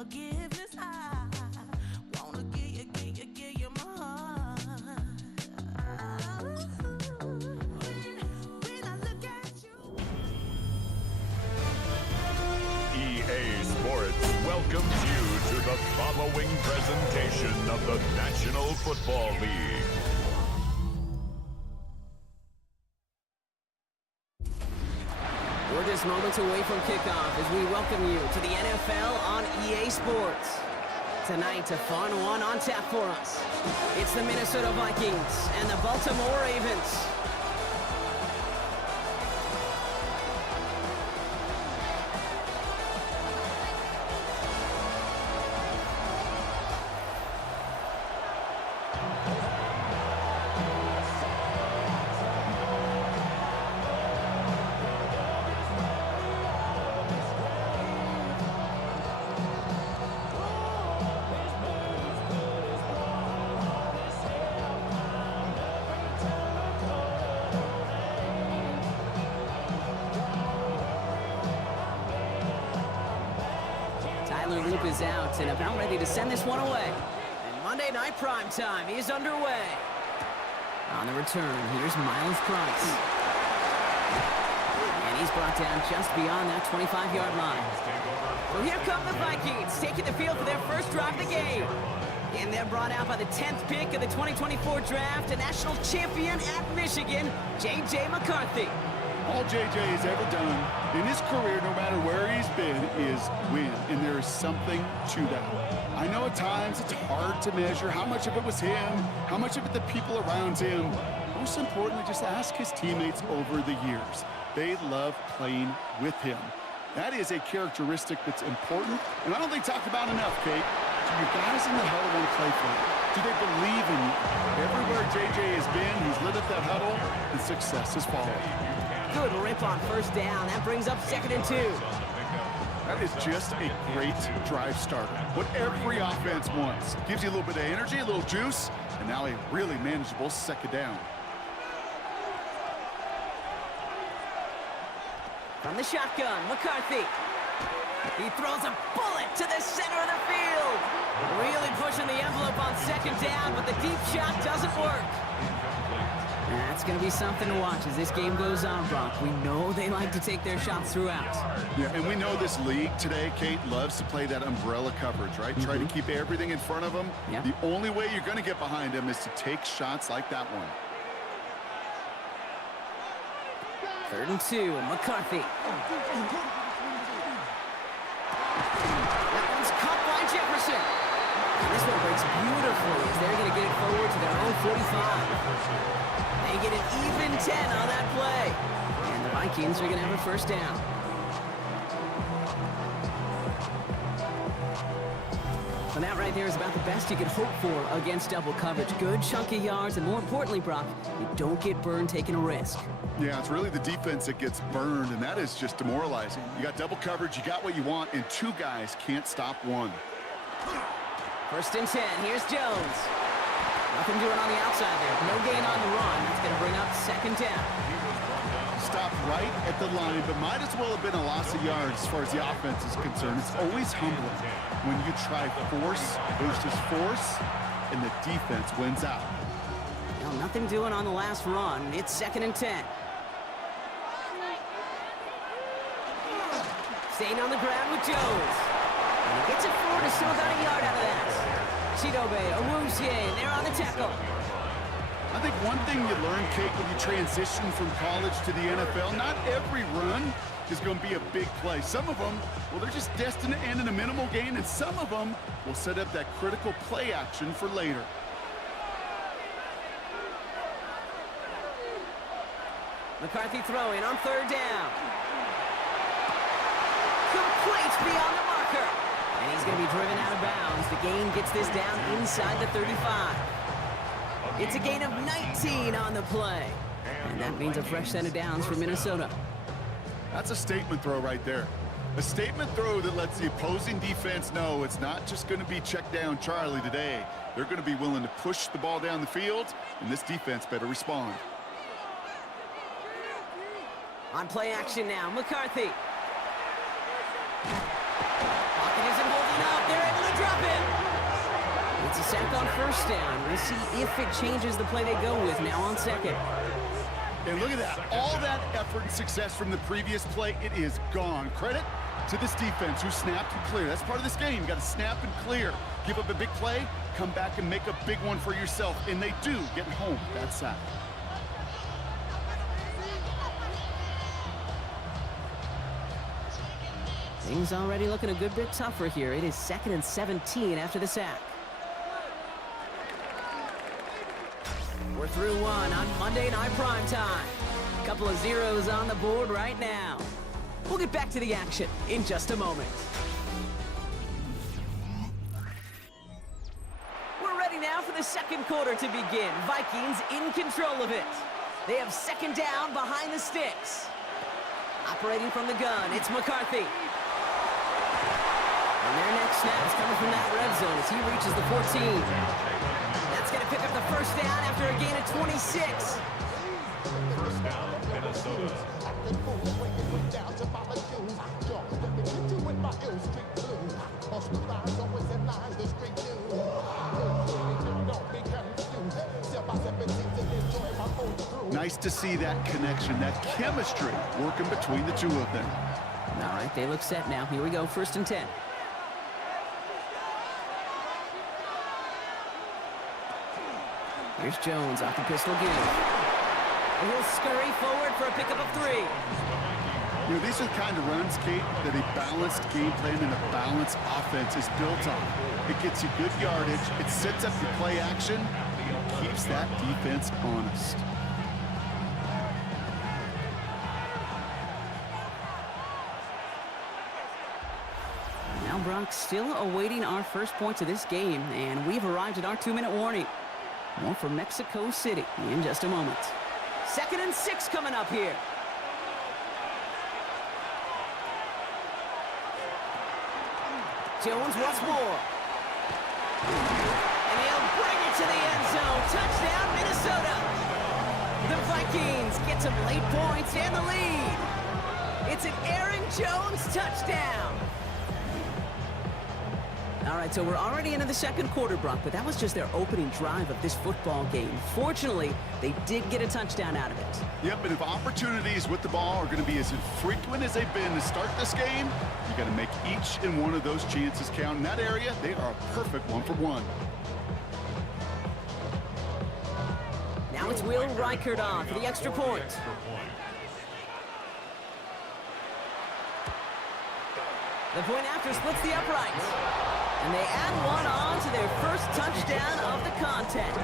forgiveness. I wanna give you my heart. When I look at you. EA Sports welcomes you to the following presentation of the National Football League. We're just moments away from kickoff as we welcome you to the NFL on EA Sports. Tonight, a fun one on tap for us. It's the Minnesota Vikings and the Baltimore Ravens. Loop is out and about ready to send this one away. And Monday Night Primetime is underway. On the return, here's Miles Price. And he's brought down just beyond that 25-yard line. So here come the Vikings, taking the field for their first drive of the game. And they're brought out by the 10th pick of the 2024 draft, a national champion at Michigan, J.J. McCarthy. All JJ has ever done in his career, no matter where he's been, is win. And there is something to that. I know at times it's hard to measure how much of it was him, how much of it the people around him. Most importantly, just ask his teammates over the years. They love playing with him. That is a characteristic that's important, and I don't think talked about enough, Kate. Do your guys in the huddle want to play for you? Do they believe in you? Everywhere JJ has been, he's lit up that huddle, and success has followed. Good rip on first down. That brings up 2nd and 2. That is just a great drive starter. What every offense wants. Gives you a little bit of energy, a little juice, and now a really manageable 2nd down. From the shotgun, McCarthy. He throws a bullet to the center of the field. Really pushing the envelope on 2nd down, but the deep shot doesn't work. That's going to be something to watch as this game goes on, Brock. We know they like to take their shots throughout. Yeah, and we know this league today, Kate, loves to play that umbrella coverage, right? Try to keep everything in front of them. Yeah. The only way you're going to get behind them is to take shots like that one. 3rd and 2, McCarthy. That one's caught by Jefferson. And this one breaks beautifully as they're going to get it forward to their own 45. They get an even 10 on that play. And the Vikings are going to have a first down. And that right there is about the best you could hope for against double coverage. Good chunky yards, and more importantly, Brock, you don't get burned taking a risk. Yeah, it's really the defense that gets burned, and that is just demoralizing. You got double coverage, you got what you want, and 2 guys can't stop one. 1st and 10, here's Jones. Nothing doing on the outside there. No gain on the run. That's going to bring up 2nd down. Stopped right at the line, but might as well have been a loss of yards as far as the offense is concerned. It's always humbling when you try force versus force, and the defense wins out. Well, nothing doing on the last run. It's 2nd and 10. Staying on the ground with Jones. And he gets it forward to still about a yard out of that. Chidobe, Awuzie, they're on the tackle. I think one thing you learn, Kate, when you transition from college to the NFL, not every run is going to be a big play. Some of them, well, they're just destined to end in a minimal gain, and some of them will set up that critical play action for later. McCarthy throwing on 3rd down. Complete beyond the marker. And he's going to be driven out of bounds. The gain gets this down inside the 35. It's a gain of 19 on the play. And that means a fresh set of downs for Minnesota. That's a statement throw right there. A statement throw that lets the opposing defense know it's not just going to be check down Charlie today. They're going to be willing to push the ball down the field, and this defense better respond. On play action now, McCarthy. Pocket isn't holding up. There It's a sack on first down. We'll see if it changes the play they go with now on second. And look at that. All that effort and success from the previous play, it is gone. Credit to this defense who snapped and cleared. That's part of this game. You got to snap and clear. Give up a big play, come back and make a big one for yourself. And they do, getting home that sack. Things already looking a good bit tougher here. It is 2nd and 17 after the sack. We're through one on Monday Night Prime Time. Couple of zeros on the board right now. We'll get back to the action in just a moment. We're ready now for the second quarter to begin. Vikings in control of it. They have second down behind the sticks. Operating from the gun, it's McCarthy. And their next snap is coming from that red zone as he reaches the 14. That's going to pick up the first down after a gain of 26. First down, Minnesota. Nice to see that connection, that chemistry working between the two of them. All right, they look set now. Here we go, 1st and 10. Here's Jones off the pistol give. And he'll scurry forward for a pickup of 3. You know, these are the kind of runs, Kate, that a balanced game plan and a balanced offense is built on. It gets you good yardage, it sets up your play action, and keeps that defense honest. Now Brock still awaiting our first points of this game, and we've arrived at our 2-minute warning. More for Mexico City in just a moment. 2nd and 6 coming up here. Jones once more. And he'll bring it to the end zone. Touchdown, Minnesota. The Vikings get some late points and the lead. It's an Aaron Jones touchdown. All right, so we're already into the second quarter, Brock, but that was just their opening drive of this football game. Fortunately, they did get a touchdown out of it. Yep, but if opportunities with the ball are going to be as frequent as they've been to start this game, you got to make each and one of those chances count. In that area, they are a perfect 1-for-1. Now it's Will Reichert on for the extra point. The point after splits the uprights. And they add one on to their first touchdown of the contest.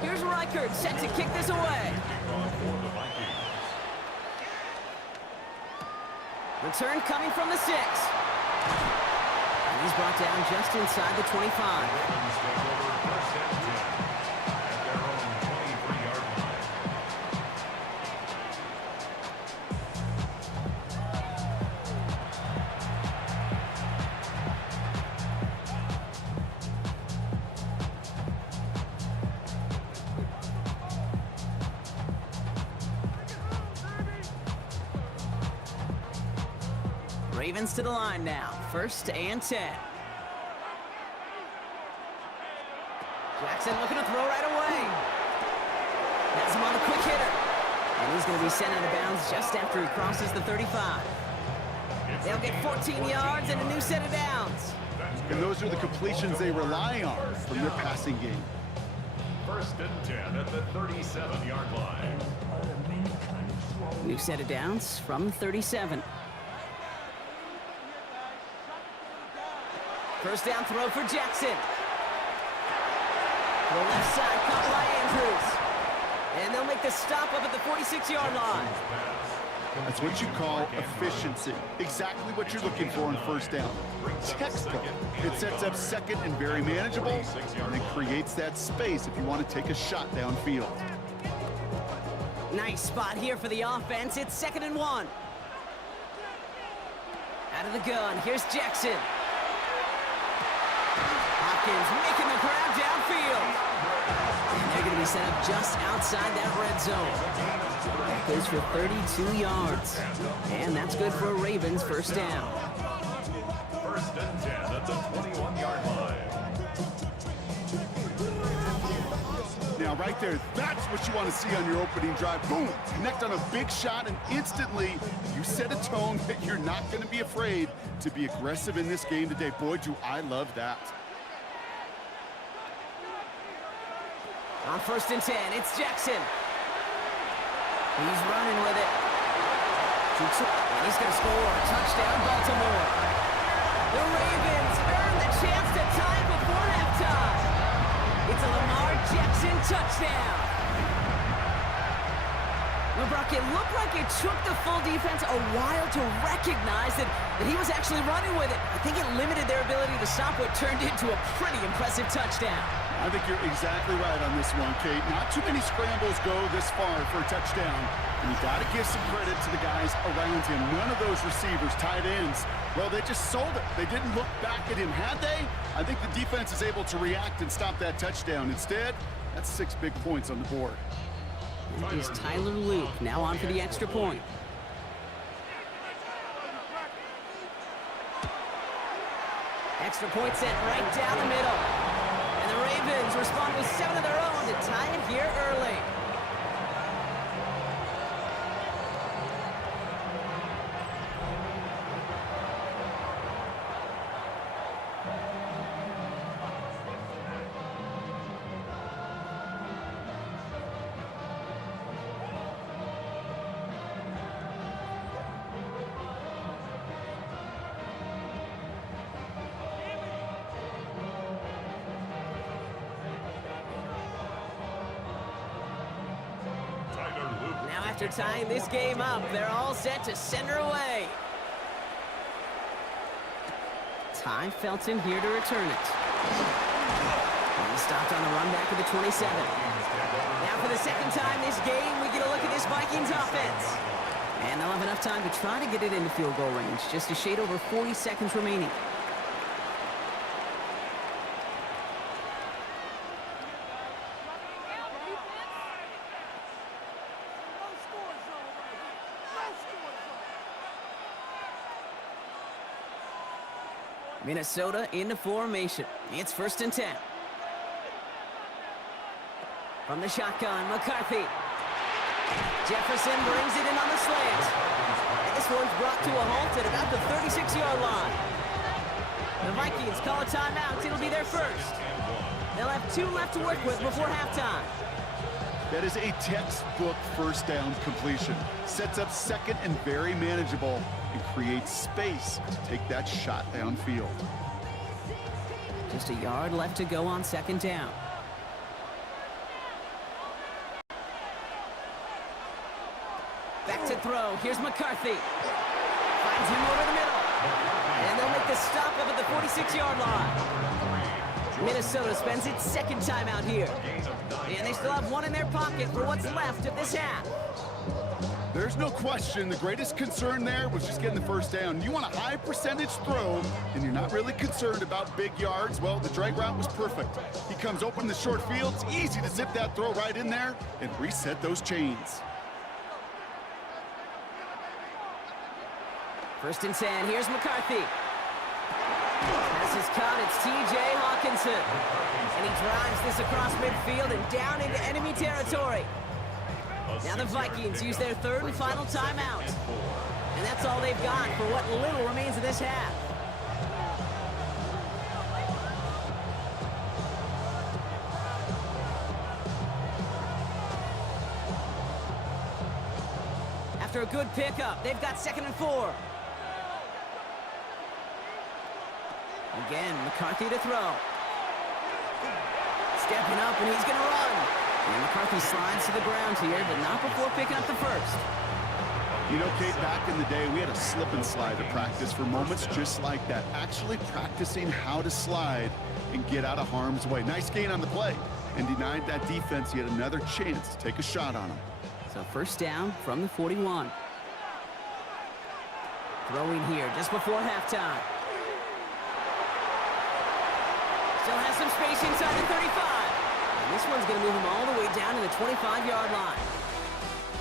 Here's Reichert set to kick this away. Return coming from the 6. And he's brought down just inside the 25. Ravens to the line now. 1st and 10. Jackson looking to throw right away. Has him on the quick hitter. And he's going to be sent out of bounds just after he crosses the 35. They'll get 14 yards and a new set of downs. And those are the completions they rely on from their passing game. 1st and 10 at the 37-yard line. New set of downs from 37. First down throw for Jackson. The left side caught by Andrews. And they'll make the stop up at the 46-yard line. That's what you call efficiency. Exactly what you're looking for on first down. Textbook. It sets up second and very manageable, and it creates that space if you want to take a shot downfield. Nice spot here for the offense. It's 2nd and 1. Out of the gun, here's Jackson. Hopkins making the grab downfield. And they're going to be set up just outside that red zone. That goes for 32 yards. And that's good for a Ravens first down. 1st and 10 at the 21-yard line. Now, right there, that's what you want to see on your opening drive. Boom! Connect on a big shot, and instantly you set a tone that you're not going to be afraid to be aggressive in this game today. Boy, do I love that. On 1st and 10, it's Jackson. He's running with it. And he's going to score. Touchdown, Baltimore. The Ravens earn the chance to tie before halftime. It's a Lamar Jackson touchdown. LeBrock, it looked like it took the full defense a while to recognize that he was actually running with it. I think it limited their ability to stop what turned into a pretty impressive touchdown. I think you're exactly right on this one, Kate. Not too many scrambles go this far for a touchdown, and you got to give some credit to the guys around him. None of those receivers, tight ends, well, they just sold it. They didn't look back at him. Had they? I think the defense is able to react and stop that touchdown. Instead, that's 6 big points on the board. It is Tyler Luke now on for the extra point. Extra point sent right down the middle. And the Ravens respond with 7 of their own to tie it here early. After tying this game up, they're all set to center away. Ty Felton here to return it. And he stopped on the run back of the 27. Now for the second time this game, we get a look at this Vikings offense. And they'll have enough time to try to get it into field goal range. Just a shade over 40 seconds remaining. Minnesota into formation. It's 1st and 10. From the shotgun, McCarthy. Jefferson brings it in on the slant. And this one's brought to a halt at about the 36-yard line. The Vikings call a timeout. It'll be their first. They'll have 2 left to work with before halftime. That is a textbook first down completion. Sets up second and very manageable and creates space to take that shot downfield. Just a yard left to go on 2nd down. Back to throw. Here's McCarthy. Finds him over the middle. And they'll make the stop up at the 46-yard line. Minnesota spends its 2nd timeout here. And they still have 1 in their pocket for what's left of this half. There's no question the greatest concern there was just getting the first down. You want a high percentage throw, and you're not really concerned about big yards. Well, the drag route was perfect. He comes open in the short field. It's easy to zip that throw right in there and reset those chains. 1st and 10. Here's McCarthy. Pass is caught. It's T.J. Hawkinson. And he drives this across midfield and down into enemy territory. Now the Vikings use their 3rd and final timeout. And that's all they've got for what little remains of this half. After a good pickup, they've got 2nd and 4. Again, McCarthy to throw. Stepping up, and he's going to run. And McCarthy slides to the ground here, but not before picking up the first. You know, Kate, back in the day, we had a slip and slide to practice for moments just like that. Actually practicing how to slide and get out of harm's way. Nice gain on the play, and denied that defense yet another chance to take a shot on him. So first down from the 41. Throwing here just before halftime. Still has some space inside the 35. And this one's going to move him all the way down to the 25-yard line.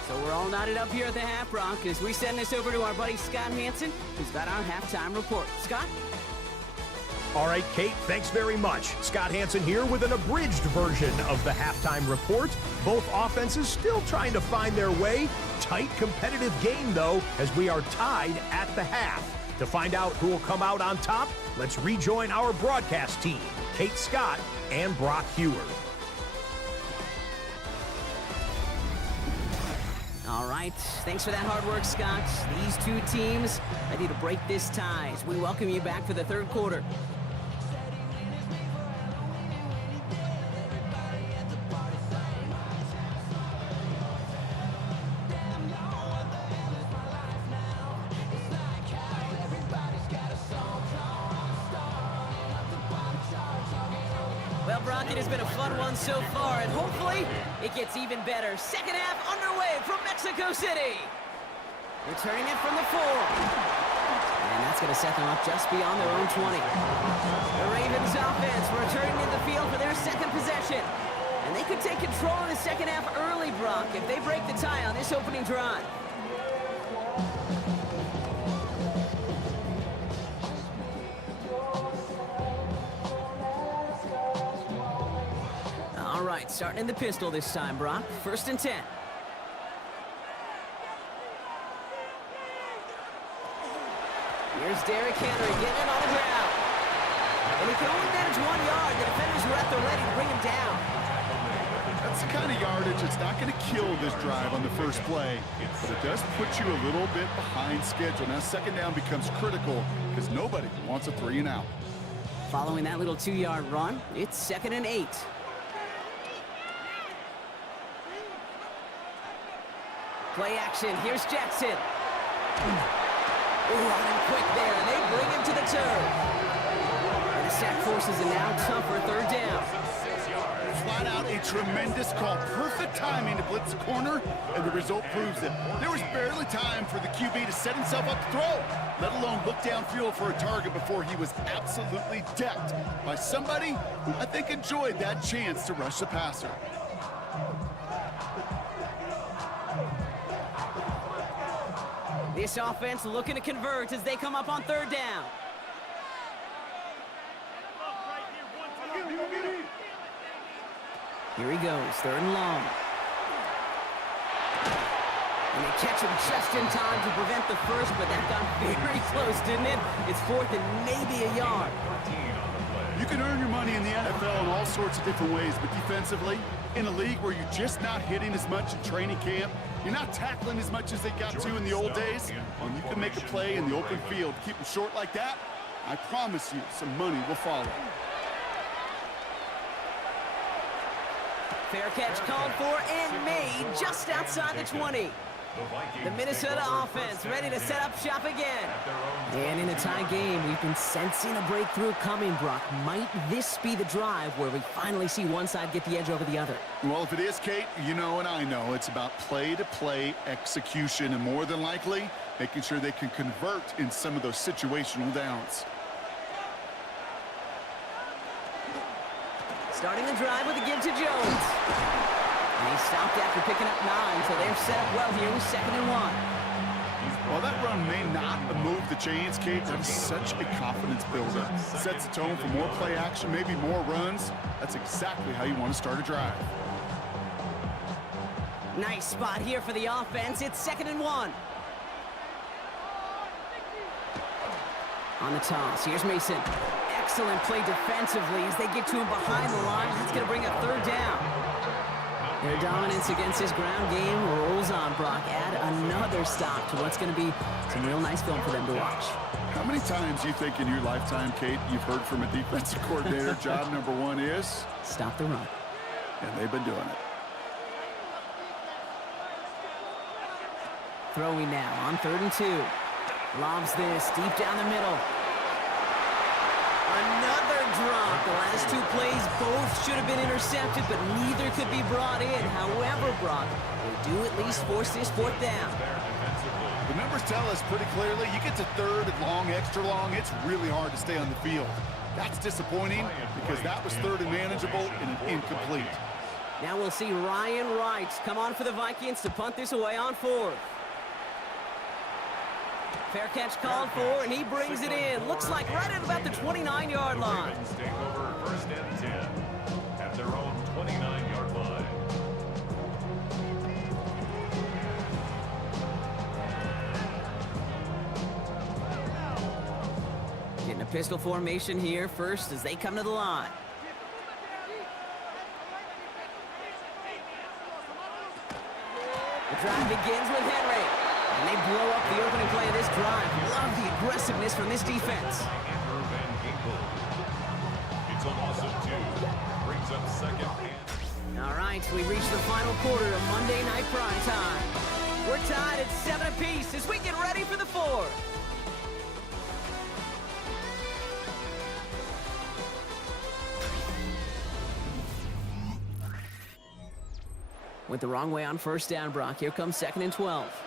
So we're all knotted up here at the half, Brock, as we send this over to our buddy Scott Hansen, who's got our halftime report. Scott? All right, Kate, thanks very much. Scott Hansen here with an abridged version of the halftime report. Both offenses still trying to find their way. Tight, competitive game, though, as we are tied at the half. To find out who will come out on top, let's rejoin our broadcast team, Kate Scott and Brock Hewer. All right, thanks for that hard work, Scott. These two teams ready to break this tie as we welcome you back for the third quarter. Well, Brock, it has been a fun one so far, and hopefully it gets even better. Second half underway from Mexico City. Returning it from the 4. And that's going to set them up just beyond their own 20. The Ravens offense returning to the field for their second possession. And they could take control of the second half early, Brock, if they break the tie on this opening drive. All right, starting in the pistol this time, Brock. 1st and 10. Here's Derrick Henry getting it on the ground. And he can only manage 1 yard. The defenders were at the ready to bring him down. That's the kind of yardage that's not going to kill this drive on the first play, but it does put you a little bit behind schedule. Now, second down becomes critical because nobody wants a 3 and out. Following that little 2-yard run, it's 2nd and 8. Play action. Here's Jackson. Ooh, on him quick there. And they bring him to the turf. And the sack forces a now tougher 3rd down. Flat out a tremendous call. Perfect timing to blitz the corner, and the result proves it. There was barely time for the QB to set himself up to throw, let alone look downfield for a target before he was absolutely decked by somebody who I think enjoyed that chance to rush the passer. This offense looking to convert as they come up on 3rd down. Here he goes, 3rd and long. And they catch him just in time to prevent the first, but that got very close, didn't it? It's 4th and maybe a yard. You can earn your money in the NFL in all sorts of different ways, but defensively, in a league where you're just not hitting as much in training camp, you're not tackling as much as they got to in the old days, and you can make a play in the open field. Keep them short like that, I promise you some money will follow. Fair catch called for and made just outside the 20. The Minnesota offense ready to set up shop again. And in a tie game, we've been sensing a breakthrough coming, Brock. Might this be the drive where we finally see one side get the edge over the other? Well, if it is, Kate, you know and I know it's about play-to-play execution, and more than likely, making sure they can convert in some of those situational downs. Starting the drive with a give to Jones. And he stopped after picking up 9, so they're set up well here with 2nd and 1. While that run may not have moved the chains, Kate, that's such a confidence builder. Sets the tone for more play action, maybe more runs. That's exactly how you want to start a drive. Nice spot here for the offense. It's 2nd and 1. On the toss, here's Mason. Excellent play defensively as they get to him behind the line. That's going to bring up 3rd down. Their dominance against his ground game rolls on, Brock. Add another stop to what's going to be some real nice film for them to watch. How many times do you think in your lifetime, Kate, you've heard from a defensive coordinator, job number 1 is? Stop the run. And they've been doing it. throwing now on 3rd and 2. Lobs this deep down the middle. Another drop. The last two plays both should have been intercepted, but neither could be brought in. However, Brock, they do at least force this 4th down. The numbers tell us pretty clearly, you get to 3rd and long, extra long, it's really hard to stay on the field. That's disappointing because that was 3rd and manageable and an incomplete. Now we'll see Ryan Wright come on for the Vikings to punt this away on 4th. Fair catch called for, and he brings it in. Looks like right at about the 29-yard line. Ravens take over 1st and 10 at their own 29-yard line. Getting a pistol formation here first as they come to the line. The drive begins with Henry. And they blow up the opening play of this drive. Love the aggressiveness from this defense. It's a loss of 2. Brings up 2nd and... All right, we reach the final quarter of Monday Night Prime Time. We're tied at 7 apiece as we get ready for the 4th. Went the wrong way on 1st down, Brock. Here comes 2nd and 12.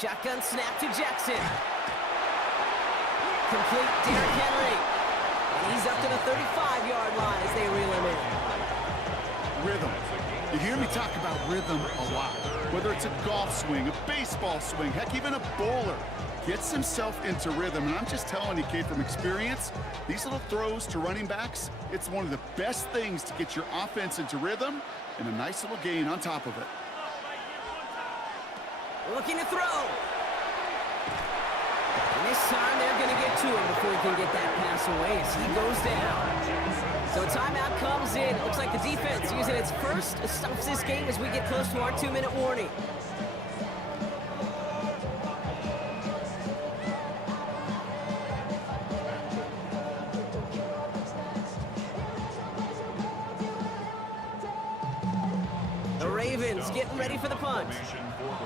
Shotgun snap to Jackson. Complete Derrick Henry. And he's up to the 35-yard line as they reel him in. Rhythm. You hear me talk about rhythm a lot. Whether it's a golf swing, a baseball swing, heck, even a bowler. Gets himself into rhythm, and I'm just telling you, kid, from experience, these little throws to running backs, it's one of the best things to get your offense into rhythm and a nice little gain on top of it. Looking to throw. And this time they're going to get to him before he can get that pass away as he goes down. So a timeout comes in. Looks like the defense using its first stops this game as we get close to our 2-minute warning. The Ravens getting ready for the punt.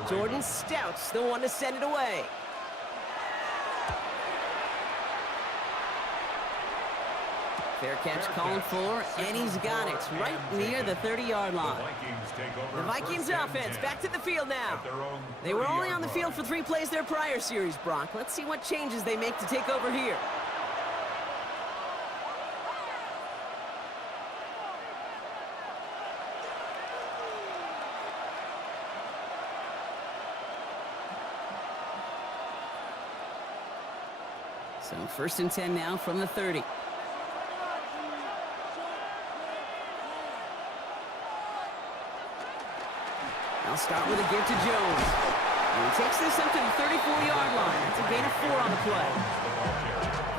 Jordan Stout's the one to send it away. Fair catch called for, and he's got it right near the 30-yard line. The Vikings offense back to the field now. They were only on the field for 3 plays their prior series, Brock. Let's see what changes they make to take over here. So 1st and 10 now from the 30. I'll start with a give to Jones. And he takes this up to the 34-yard line. That's a gain of 4 on the play.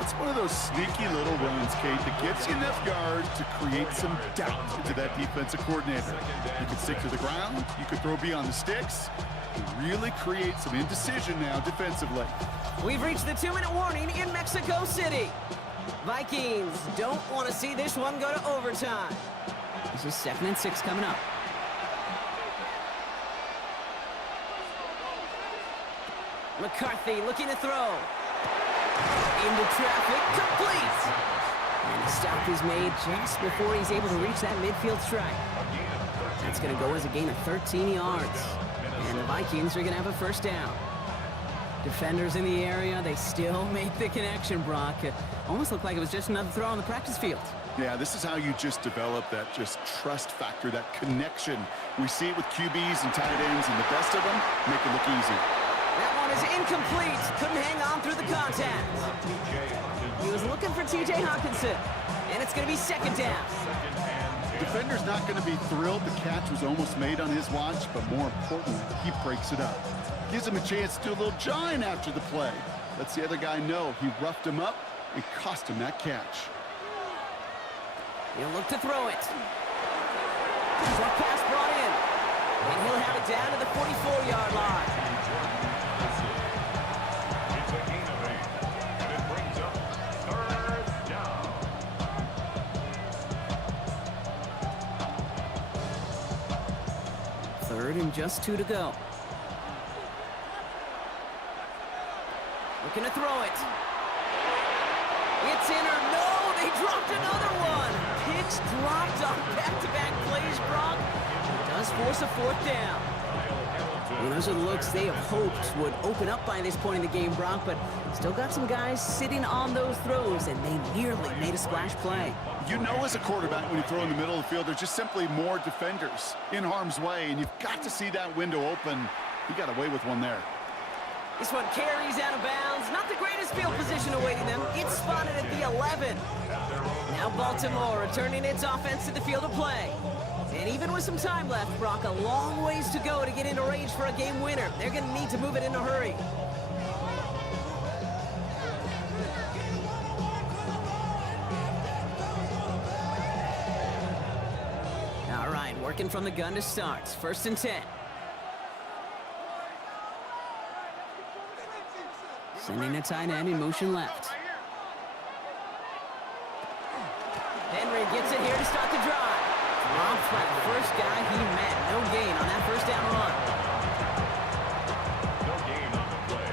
It's one of those sneaky little runs, Kate, that gets you enough yards to create some doubt into that defensive coordinator. You can stick to the ground. You could throw beyond the sticks. You really create some indecision now defensively. We've reached the 2-minute warning in Mexico City. Vikings don't want to see this one go to overtime. This is 2nd and 6 coming up. McCarthy looking to throw. Into traffic, complete! And a stop is made just before he's able to reach that midfield strike. That's going to go as a gain of 13 yards. And the Vikings are going to have a 1st down. Defenders in the area, they still make the connection, Brock. It almost looked like it was just another throw on the practice field. Yeah, this is how you just develop that just trust factor, that connection. We see it with QBs and tight ends, and the best of them make it look easy. That one is incomplete. Couldn't hang on through the contact. He was looking for T.J. Hawkinson, and it's going to be 2nd down. Defender's not going to be thrilled the catch was almost made on his watch, but more importantly, he breaks it up. Gives him a chance to do a little jawing after the play. Lets the other guy know he roughed him up and cost him that catch. He'll look to throw it. Short pass brought in. And he'll have it down to the 44-yard line. It's a gain of 8, and it brings up 3rd down. and just 2 to go. Looking to throw it. It's in or no, they dropped another one. Picks dropped on back-to-back plays, Brock. It does force a 4th down. Well, those are the looks they have hoped would open up by this point in the game, Brock, but still got some guys sitting on those throws, and they nearly made a splash play. You know, as a quarterback, when you throw in the middle of the field, there's just simply more defenders in harm's way, and you've got to see that window open. He got away with one there. This one carries out of bounds. Not the greatest field position awaiting them. It's spotted at the 11. Now Baltimore returning its offense to the field of play. And even with some time left, Brock, a long ways to go to get into range for a game winner. They're going to need to move it in a hurry. All right, working from the gun to start. 1st and 10. Sending a tight end in motion left. Henry gets it here to start the drive. Dropped by the first guy he met. No gain on that 1st down run. No gain on the play.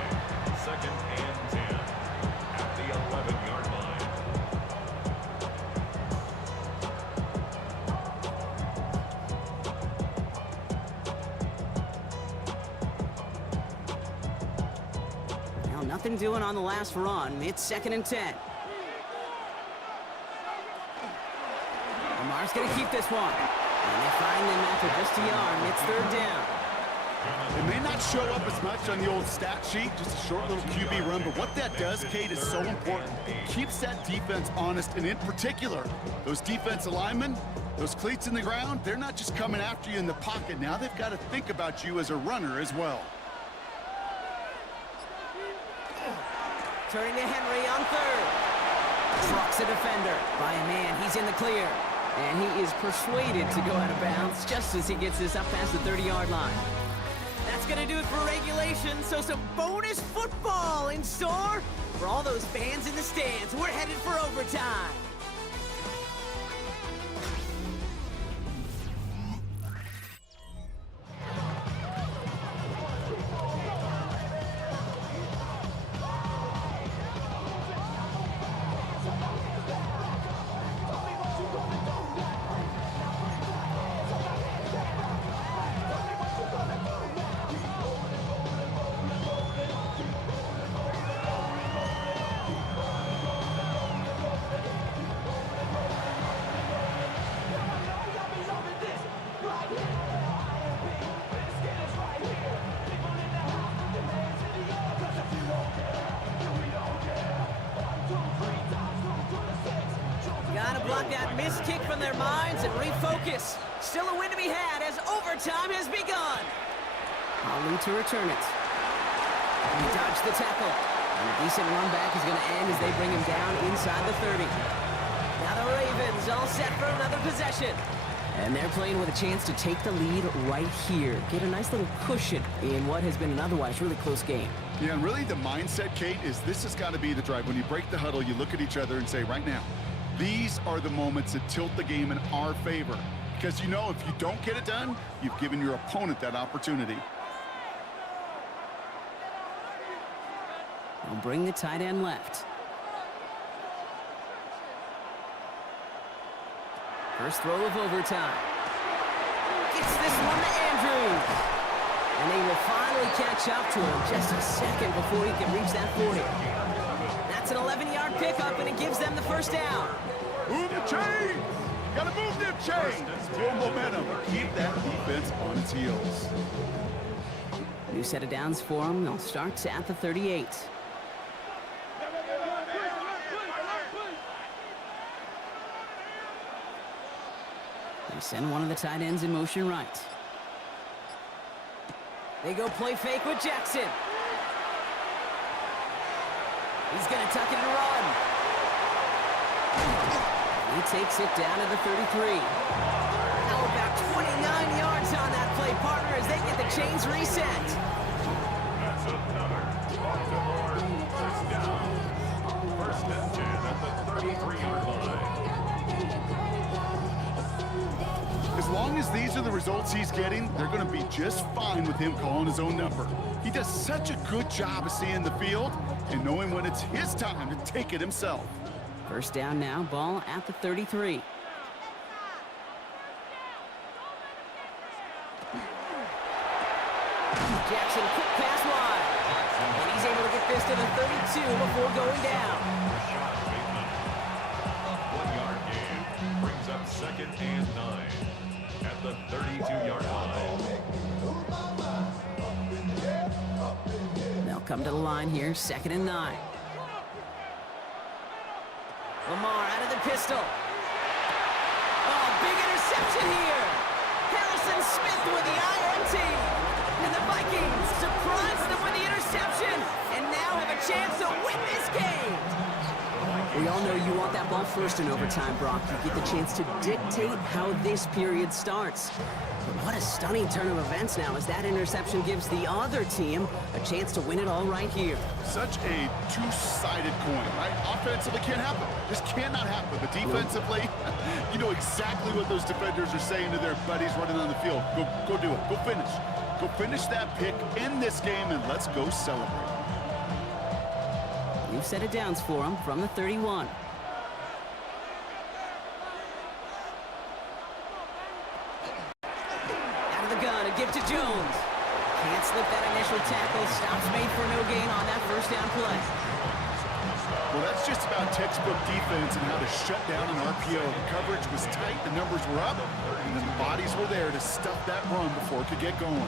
2nd and 10 at the 11-yard line. Well, nothing doing on the last run. It's 2nd and 10. Lamar's going to keep this one. And they find him after just a yard, and it's 3rd down. It may not show up as much on the old stat sheet, just a short little QB run, but what that does, Kate, is so important. It keeps that defense honest, and in particular, those defensive linemen, those cleats in the ground, they're not just coming after you in the pocket. Now they've got to think about you as a runner as well. Turning to Henry on 3rd. Trucks a defender by a man. He's in the clear. And he is persuaded to go out of bounds just as he gets this up past the 30-yard line. That's going to do it for regulation. So some bonus football in store for all those fans in the stands. We're headed for overtime. Block that missed kick from their minds and refocus. Still a win to be had as overtime has begun. Hatley to return it. He dodged the tackle. And a decent run back is going to end as they bring him down inside the 30. Now the Ravens all set for another possession. And they're playing with a chance to take the lead right here. Get a nice little cushion in what has been an otherwise really close game. Yeah, and really the mindset, Kate, is this has got to be the drive. When you break the huddle, you look at each other and say, right now, these are the moments that tilt the game in our favor. Because you know if you don't get it done, you've given your opponent that opportunity. They'll bring the tight end left. First throw of overtime. Gets this one to Andrews. And they will finally catch up to him just a second before he can reach that 40. That's an 11-yard pickup, and it gives them the 1st down. Move the chains! Gotta move them chains! Build momentum. Keep that defense on its heels. New set of downs for them. They'll start at the 38. They send one of the tight ends in motion right. They go play fake with Jackson. He's going to tuck it and run. He takes it down to the 33. Now about 29 yards on that play, partner, as they get the chains reset. That's another Baltimore 1st down. 1st and 10 at the 33-yard line. As long long as these are the results he's getting, they're going to be just fine with him calling his own number. He does such a good job of seeing the field and knowing when it's his time to take it himself. First down now, ball at the 33. Jackson, quick pass wide. And he's able to get this to the 32 before going down. 1-yard gain brings up 2nd and 9 at the 32-yard line. They'll come to the line here, 2nd and 9. Lamar out of the pistol. Oh, big interception here. Harrison Smith with the INT. And the Vikings surprise them with the interception and now have a chance to win this game. We all know you want that ball first in overtime, Brock. You get the chance to dictate how this period starts. But what a stunning turn of events now as that interception gives the other team a chance to win it all right here. Such a two-sided coin, right? Offensively can't happen. Just cannot happen. But defensively, you know exactly what those defenders are saying to their buddies running on the field. Go do it. Go finish. Go finish that pick, end this game, and let's go celebrate. New set of downs for him from the 31. Out of the gun, a give to Jones. Can't slip that initial tackle. Stops made for no gain on that first down play. Well, that's just about textbook defense and how to shut down an RPO. The coverage was tight, the numbers were up, and then the bodies were there to stuff that run before it could get going.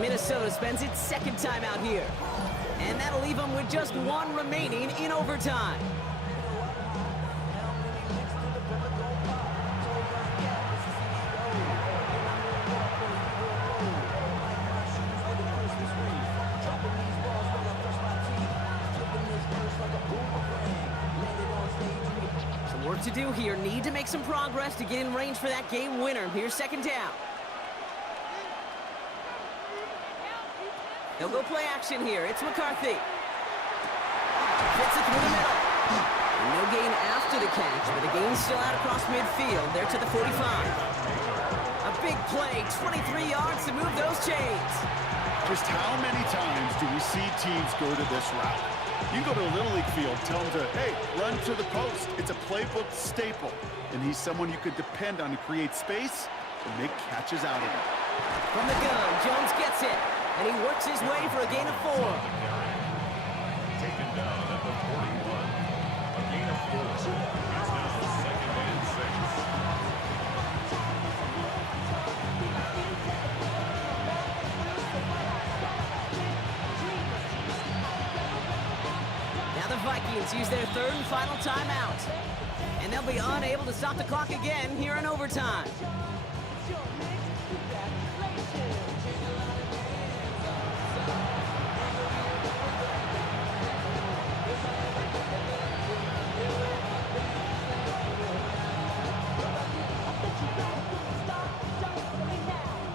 Minnesota spends its 2nd time out here. And that'll leave them with just 1 remaining in overtime. Some work to do here. Need to make some progress to get in range for that game winner. Here's 2nd down. They'll go play action here. It's McCarthy. Fits it through the middle. And no gain after the catch, but the gain's still out across midfield. They're to the 45. A big play, 23 yards to move those chains. Just how many times do we see teams go to this route? You go to a Little League field, tell them to, hey, run to the post. It's a playbook staple. And he's someone you could depend on to create space and make catches out of it. From the gun, Jones gets it. And he works his way for a gain of 4. Taken down at the 41. A gain of 4. It's now 2nd and 6. Now the Vikings use their 3rd and final timeout. And they'll be unable to stop the clock again here in overtime.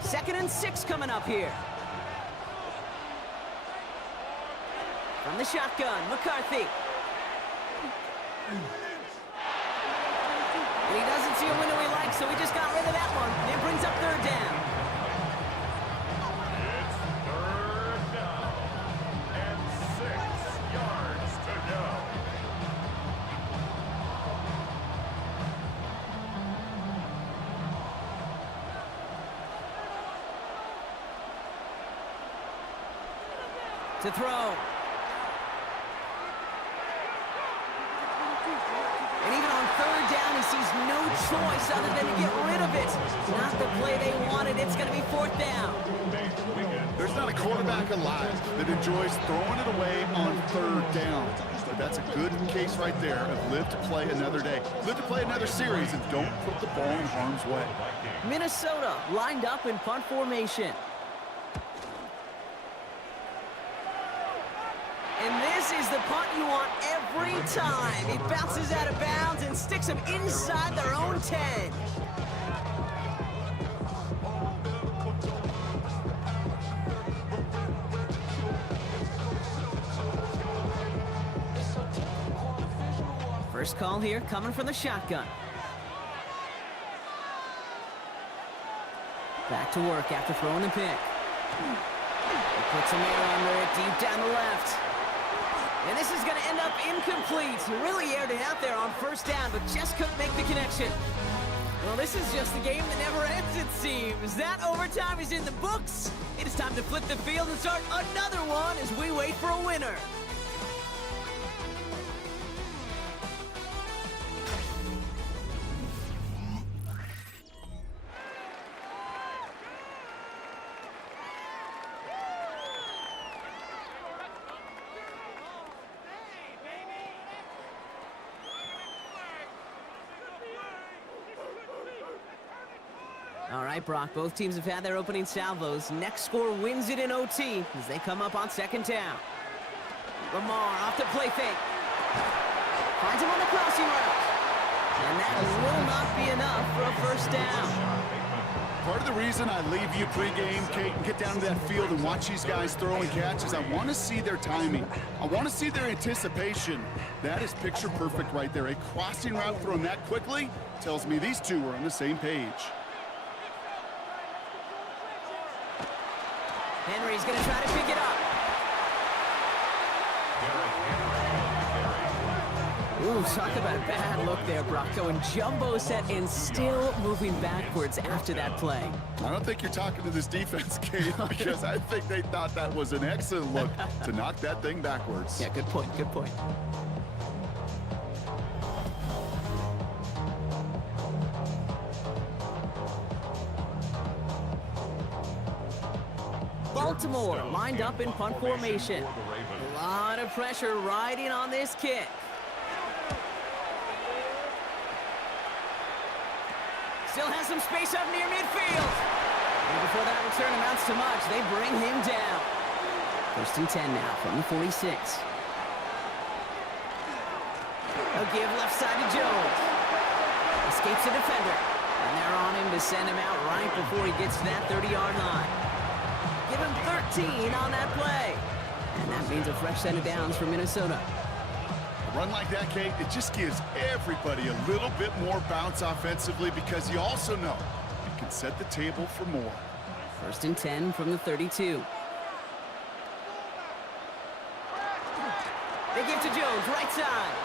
Second and 6 coming up here. From the shotgun, McCarthy. And he doesn't see a window he likes, so he just got rid of that one. And brings up 3rd down. It's 3rd down and 6 yards to go. To throw. And even on 3rd down, he sees no choice other than to get rid of it. Not the play they wanted. It's going to be 4th down. There's not a quarterback alive that enjoys throwing it away on 3rd down. But that's a good case right there of live to play another day. Live to play another series and don't put the ball in harm's way. Minnesota lined up in punt formation. And this is the punt you want every time. He bounces out of bounds and sticks them inside their own 10. First call here coming from the shotgun. Back to work after throwing the pick. He puts some air under it, deep down the left. And this is going to end up incomplete. He really aired it out there on first down, but just couldn't make the connection. Well, this is just a game that never ends, it seems. That overtime is in the books. It is time to flip the field and start another one as we wait for a winner. All right, Brock, both teams have had their opening salvos. Next score wins it in OT as they come up on second down. Lamar off the play fake. Finds him on the crossing route. And that will not be enough for a first down. Part of the reason I leave you pregame, Kate, and get down to that field and watch these guys throw and catch is I want to see their timing. I want to see their anticipation. That is picture perfect right there. A crossing route thrown that quickly tells me these two are on the same page. Henry's going to try to pick it up. Ooh, talk about a bad look there, Brock. Going jumbo set and still moving backwards after that play. I don't think you're talking to this defense, Kate, because I think they thought that was an excellent look to knock that thing backwards. Yeah, good point, good point. Baltimore lined up in punt formation. A lot of pressure riding on this kick. Still has some space up near midfield. And before that return amounts to much, they bring him down. First and 10 now from the 46. A give left side to Jones. Escapes the defender. And they're on him to send him out right before he gets to that 30-yard line. Give him 13 on that play. And that means a fresh set of downs for Minnesota. A run like that, Kate, it just gives everybody a little bit more bounce offensively because you also know it can set the table for more. First and 10 from the 32. They give to Jones, right side.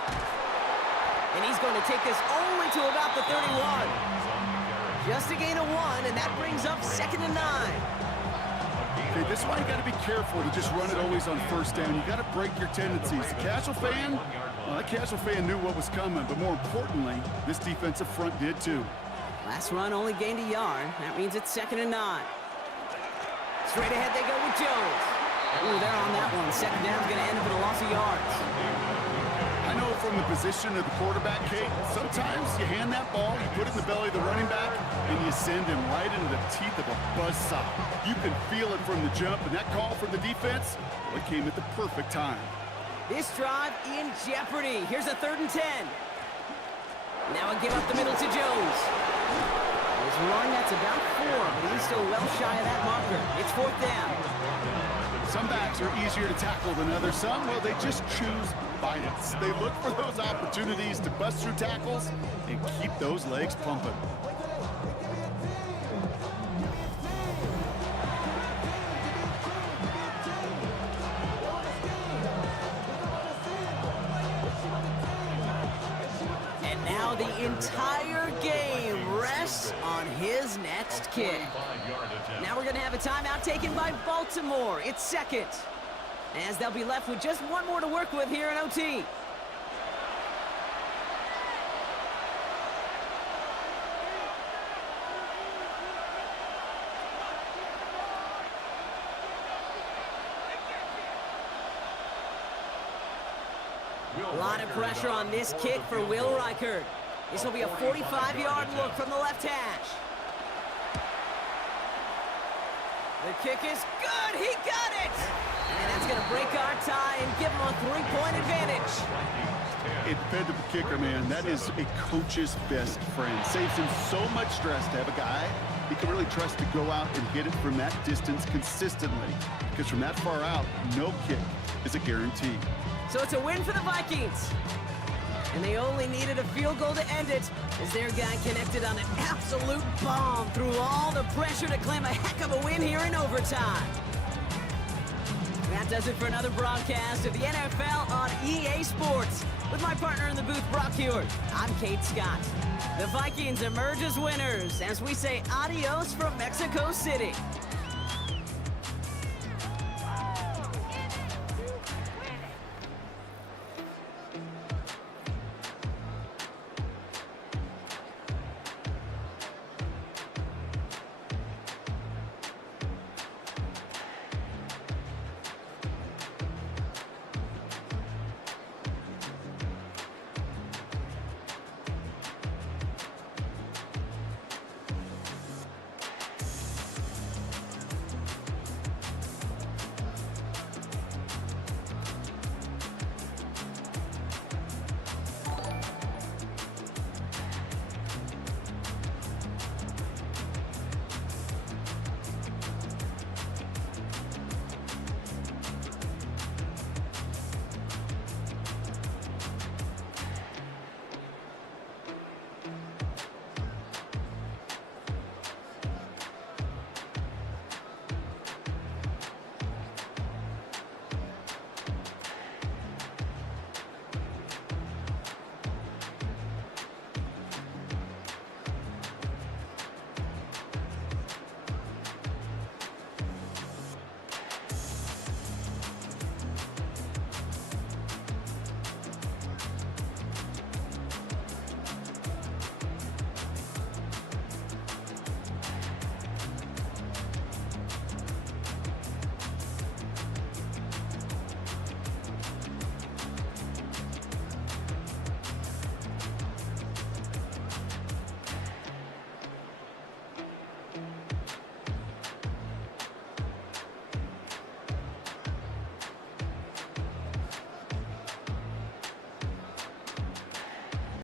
And he's going to take this only to about the 31. Just a gain of 1, and that brings up second and 9. Okay, this is why you got to be careful to just run it always on first down. You got to break your tendencies. The casual fan, well, that casual fan knew what was coming, but more importantly, this defensive front did too. Last run only gained a yard. That means it's second and 9. Straight ahead they go with Jones. Ooh, they're on that one. Second down's going to end up with a loss of yards. I know from the position of the quarterback, Kate, sometimes you hand that ball, you put it in the belly of the running back, and you send him right into the teeth of a buzzsaw. You can feel it from the jump, and that call from the defense, well, it came at the perfect time. This drive in jeopardy. Here's a 3rd and 10. Now a give up the middle to Jones. His run, that's about 4, but he's still well shy of that marker. It's 4th down. Some backs are easier to tackle than others. Some, well, they just choose violence. They look for those opportunities to bust through tackles and keep those legs pumping. And now the entire game rests on his next kick. Now we're going to have a timeout taken by Baltimore. It's second, as they'll be left with just one more to work with here in OT. A lot of pressure on this kick for Will Reichert. This will be a 45-yard look from the left hash. The kick is good. He got it. And that's going to break our tie and give him a 3-point advantage. A dependable kicker, man. That is a coach's best friend. Saves him so much stress to have a guy he can really trust to go out and hit it from that distance consistently. Because from that far out, no kick is a guarantee. So it's a win for the Vikings. And they only needed a field goal to end it, as their guy connected on an absolute bomb through all the pressure to claim a heck of a win here in overtime. That does it for another broadcast of the NFL on EA Sports. With my partner in the booth, Brock Hewitt, I'm Kate Scott. The Vikings emerge as winners as we say adios from Mexico City.